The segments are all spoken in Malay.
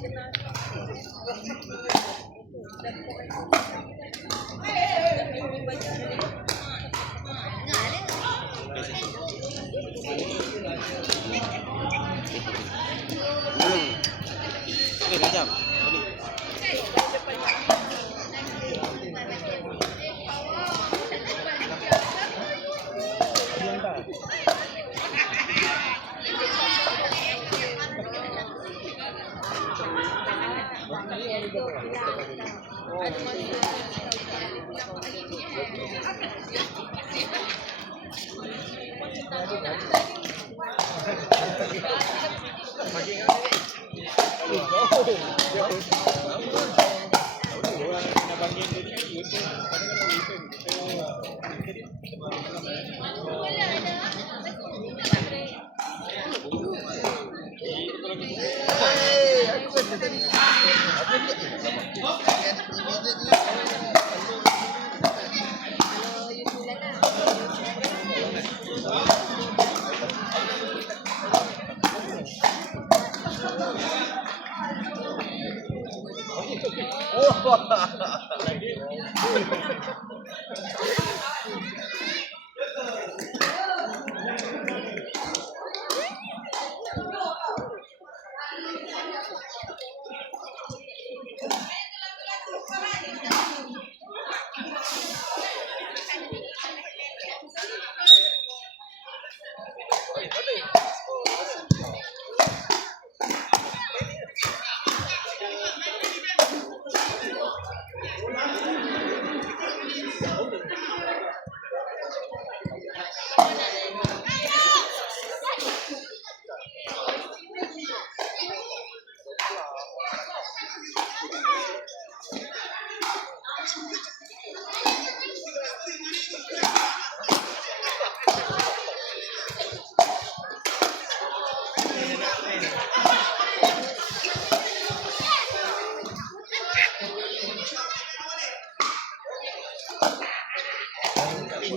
Kejap.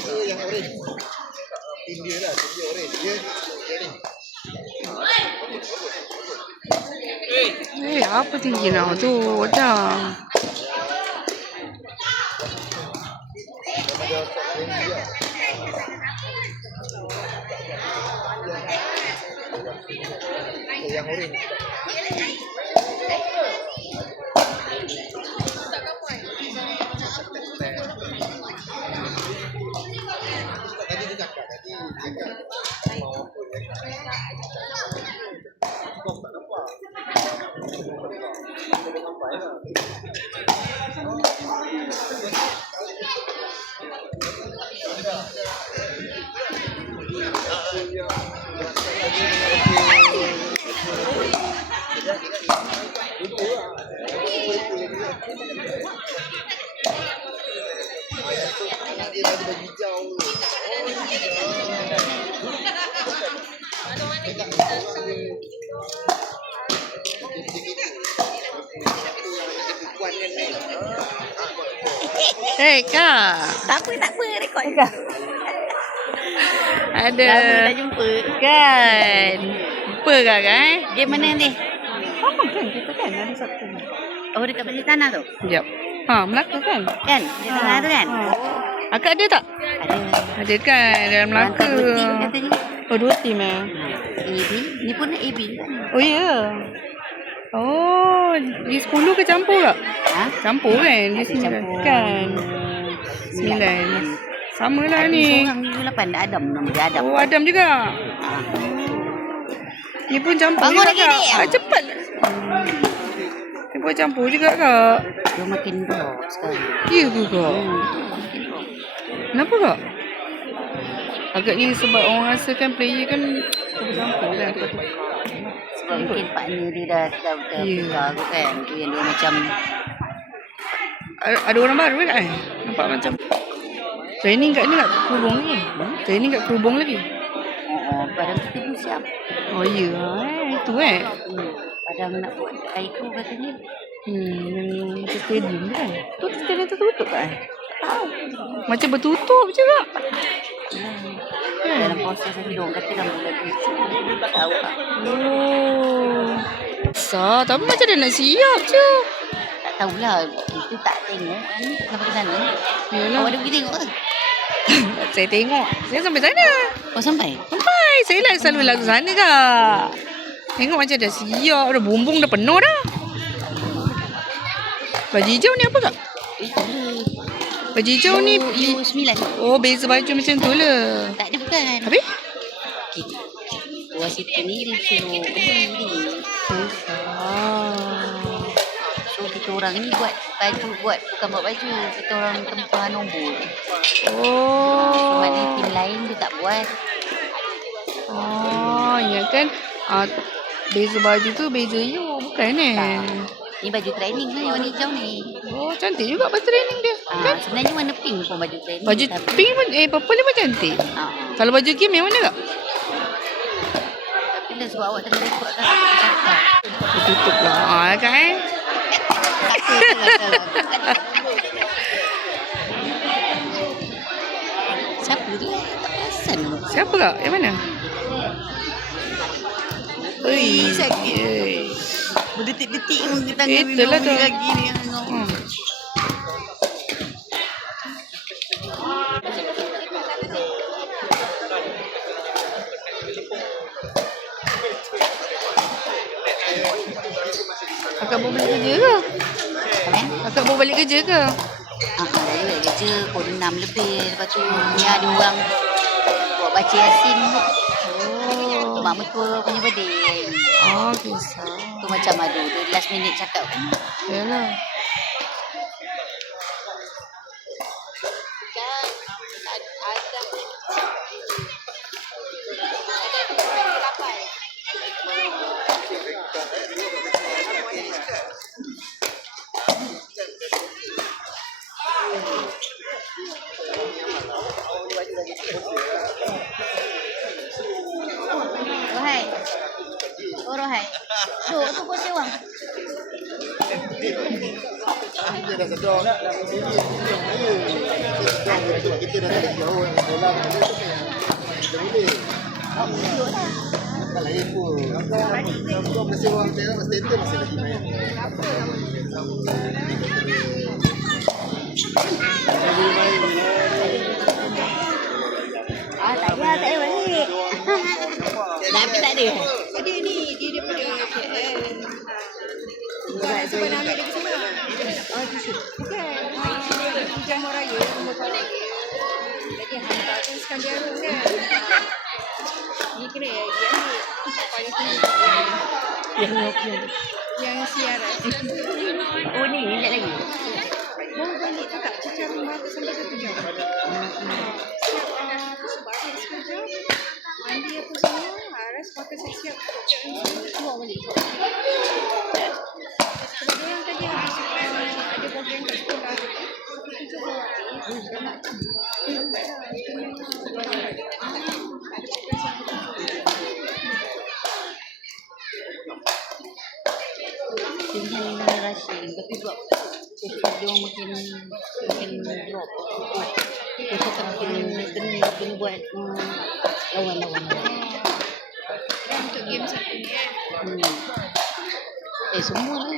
Yang orange. India lah, India orange. Dia ni. apa tinggi nak tu? Dah. Yang orange. Tadi dia cakap, mau apa dia? Kau tak nampak. Kau nampak lah. Dia lagi bagi hijau. Kak. Tak apa, rekod je kak. Ada. Lama tak jumpa. Kan. Lupa kak kan? Game mana ni? Apa kan? Kita kan ada satu. Oh, dekat balik tanah tu? Sekejap. Melaka kan? Kan? Balik tanah tu kan? Akak ada tak? Ada. Ada kan? Dalam Melaka. Hantar 2 tim katanya. Oh, 2 tim eh? AB. Ni pun AB. Oh, ya. Oh, di 10 ke campur tak? Ha? Campur kan? Di Ada 9 campur. kan? 9. Sama lah ni. Seorang minggu 8 dah Adam nama dia Adam. Oh, Adam juga. Ni pun campur Bangun juga lagi, kak. Dik. Cepat. Ni pun campur juga kak. Dia makin drop sekarang. Ya ke kak? Kenapa kak? Agaknya sebab orang rasa kan player kan campur kan. Sebab mungkin partner dia dah tukar tu kan. Tu yang dia macam Ada orang baru kan? Nampak macam training kat ni kat Kerubong lagi. Training kat Kerubong lagi. Padang kita pun siap. Oh ya, itu Padang nak buat aiko katanya. Yang stadium tu kan? Tu stadium tu tutup kan? Tahu. Macam bertutup je kak. Dalam proses tadi diorang kata dalam bulan 7. Tak tahu kak. Oh. kisah. Tapi macam dia nak siap je. Tak tahulah. Kita tak tengok. Ni kenapa ke sana? Yalah. Awak ada pergi tengok ke? Saya tengok. Saya sampai sana. Oh, sampai? Sampai. Saya lah selalu lalu sana kak. Tengok macam dah siap. Dah bumbung dah penuh dah. Baju hijau ni apa kak? Itu lah. Baju hijau ni. U9. Oh, beza baju macam tu lah. Tak ada bukan. Habis? Tuan situ ni dia suruh beli. So kita orang ni buat baju, bukan buat baju. Kita orang tempah nombor. Oh. Maknanya tim lain dia tak buat. Oh, ya kan? Beza baju tu beza you, bukan Ni baju training lah yang warna hijau ni. Oh, cantik juga baju training dia. Kan? Sebenarnya warna pink pun baju training. Baju pink pun, purple ni pun cantik. Kalau baju game yang mana kak? Tapi lah sebab awak tengah rekod kan, aku cakap. Tutup lah kan? Siapa dia? Tak perasan. Siapa kak? Yang mana? Ui, sakit. Berdetik-detik pun kita tangan Itulah tu. lagi ni. Kakak bawa balik kerja ke? Kakak bawa balik kerja ke? Saya balik kerja pukul 6 lebih. Lepas tu ni ada orang buat baca Yasin. Mak mertua punya wedding. Oh, kisah. Tu macam ada tu last minute cakap kan. Yalah. Rohai. Oh, Rohai. Duk tu pun sewa. Dia dah sedar. Kita dah tak jauh. Bola kita boleh. Tak lain pun. Kau mesti orang tengok mesti itu mesti lagi main. Tak ada balik. Tapi tak ada. Ada ni, dia daripada KL. Bukan sebab nak ambil dari sana. Oh, di situ. Bukan. Jamuh raya, rumah kawan dia. Jadi hantarkan sekali jarum kan. Ni kena yang dia ambil. Pada tu yang siaran. Oh, ni sekejap lagi. Baru balik tu tak cecah rumah tu sampai 1 jam. Siap sebab ada sekejap. Mandi apa semua. Ras pakai siap-siap. Keluar balik. Sebab dia yang tadi habis ada program kat sekolah. Kita bawa Tinggal narasi. Tapi sebab dia makin drop. Kita kan kena buat lawan-lawan. untuk game satu ni Semua lah.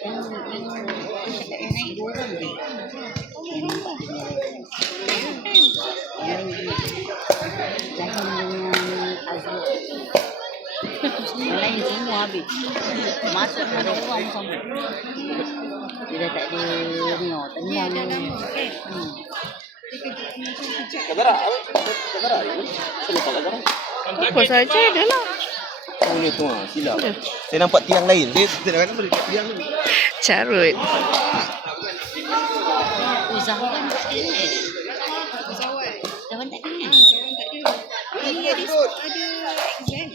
Yang cakap yang naik 2 orang ni. Yang nampak. Yang Jahan dengan Azrul. Yang lain semua habis. Masuk ada orang sama. Dia dah tak ada ni dia ada tenang. nama kan dia kerja macam kejap Kagara, kagara ni. Saya tak kagara. Apa saja dia lah. Oh ni tu silap. Saya nampak tiang lain. Dia nak kata beri tiang ni. Carut. Uzawan tak ada ni. Zawal Uzawan tak ada ni. Zawal tak ada ini ada exam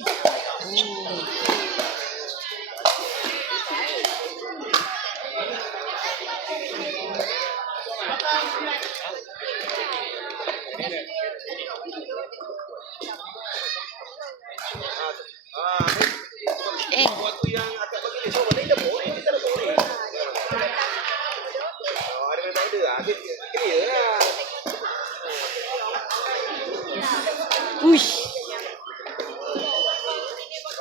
Waktu yang akak bagi dia semua lain dah boleh. Kita dah boleh. Ada mana tak ada. Dia clear lah. Uish.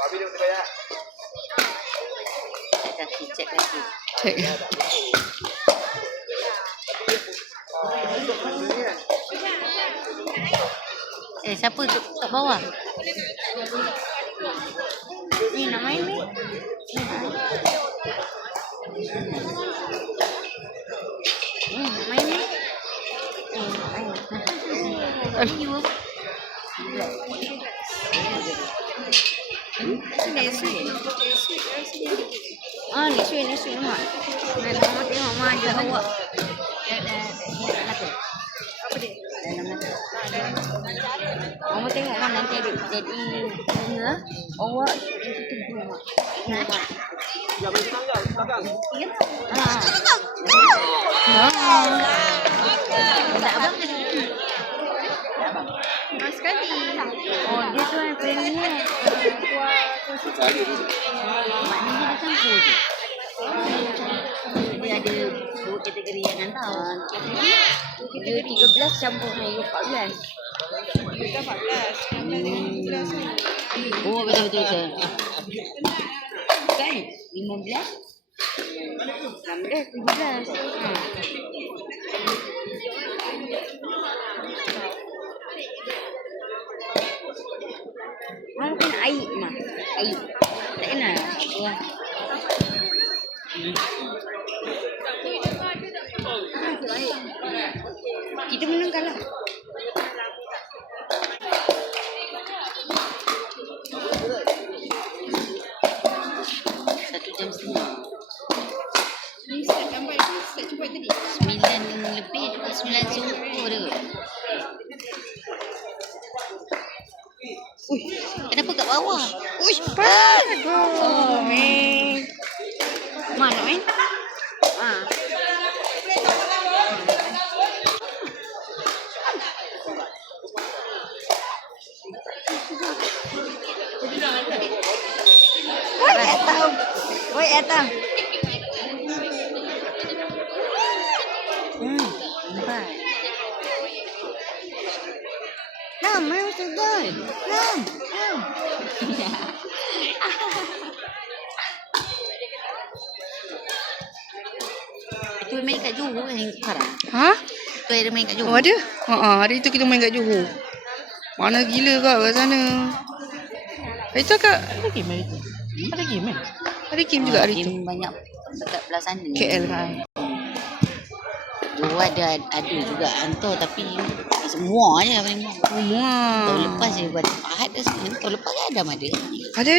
Habis dia mesti bayar. kaki cek kaki. Cek. Siapa kat bawah? Ni nak main ni? Nak main ni? You. Ni sweet mak. Mama tengok mak ajak bawa. Apa dia? Mama tengok mak nanti ada jadi bunga. Awak itu bunga mak. Tak abang ada. Mas sekali. Oh, dia tu yang premier. Maknanya dia campur je. Dia ada dua kategori yang hantar. Dia 13 campur dengan 14. Kita 14. Oh, betul. Kan? 15? 16, 17. Malu kan air mah. Air. Tak kena. Wah. Kita menang kalah. 1 jam setengah. Ni start gambar ni. Start cepat tadi. 9 lebih, 9 suku dia. Kenapa kat bawah? Uish, bagus. Oh, man. Mana main? Woi, Etang. Nampak. Main sedai. Itu main kat Johor yang sekarang. Ha? Tu ada main kat Oh, Johor. ada? Hari tu kita main kat Johor. Mana gila kat sana. Hari tu kat ada game hari tu. Ada game kan? Ada game juga hari tu. Game banyak dekat belah sana. KL kan. Johor ada juga hantar tapi semua je paling murah. Semua. Tahun lepas je buat Ahad dah semua. Tahun lepas kan Adam ada. Ada.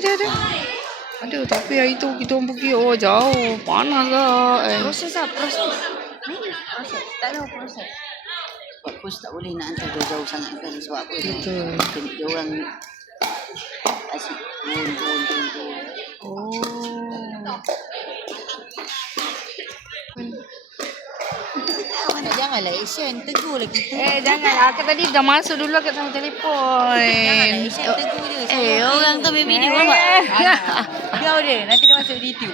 Ada tapi hari tu kita orang pergi jauh. Panas lah. Proses. Tak ada proses. Buat kos tak boleh nak hantar jauh-jauh sangat kan sebab apa? Betul. Dia orang asyik turun. Janganlah action, tegur lah kita. Janganlah. Aku tadi dah masuk dulu kat sama telefon. Janganlah action, tegur dia. Orang tu main video nampak? Kau dia. Nanti dia masuk di YouTube.